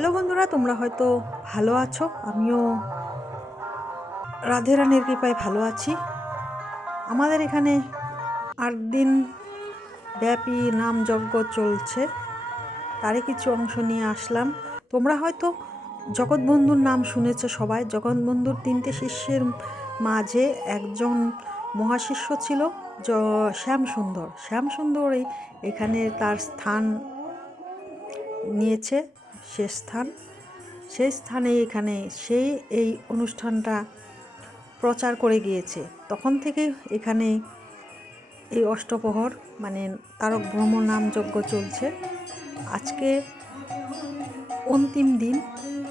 Hello বন্ধুরা, তোমরা হয়তো ভালো আছো। আমিও রাধে রানীর কৃপায় ভালো আছি। আমাদের এখানে 8 দিন ব্যাপী নামযজ্ঞ চলছে, তারই কিছু অংশ নিয়ে আসলাম। তোমরা হয়তো জগৎবন্ধুর নাম শুনেছ সবাই। জগৎবন্ধুর 3টে শিষ্যের মাঝে একজন মহাশিষ্য ছিল শ্যামসুন্দর। শ্যামসুন্দরই এখানে তার স্থান নিয়েছে, শেষ স্থান। সেই স্থানে এখানে সেই এই অনুষ্ঠানটা প্রচার করে গিয়েছে। তখন থেকে এখানে এই অষ্টপ্রহর মানে তারক ব্রহ্ম নামযজ্ঞ চলছে। আজকে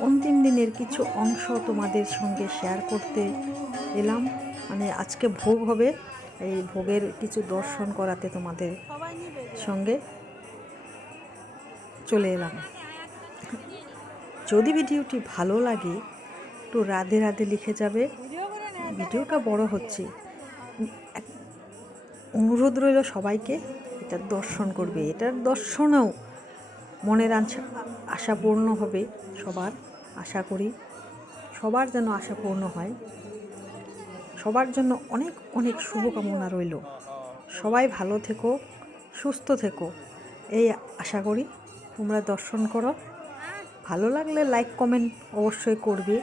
অন্তিম দিনের কিছু অংশ তোমাদের সঙ্গে শেয়ার করতে এলাম। মানে আজকে ভোগ হবে, এই ভোগের কিছু দর্শন করাতে তোমাদের সঙ্গে চলে এলাম। যদি ভিডিওটি ভালো লাগে একটু রাধে রাধে লিখে যাবে। ভিডিওটা বড় হচ্ছে, অনুরোধ রইল সবাইকে এটার দর্শন করবে। এটার দর্শনেও মনের আশা পূর্ণ হবে সবার। আশা করি সবার যেন আশা পূর্ণ হয়। সবার জন্য অনেক অনেক শুভকামনা রইল। সবাই ভালো থেকো, সুস্থ থেকো, এই আশা করি। তোমরা দর্শন করো, ভালো লাগলে লাইক কমেন্ট অবশ্যই করবে।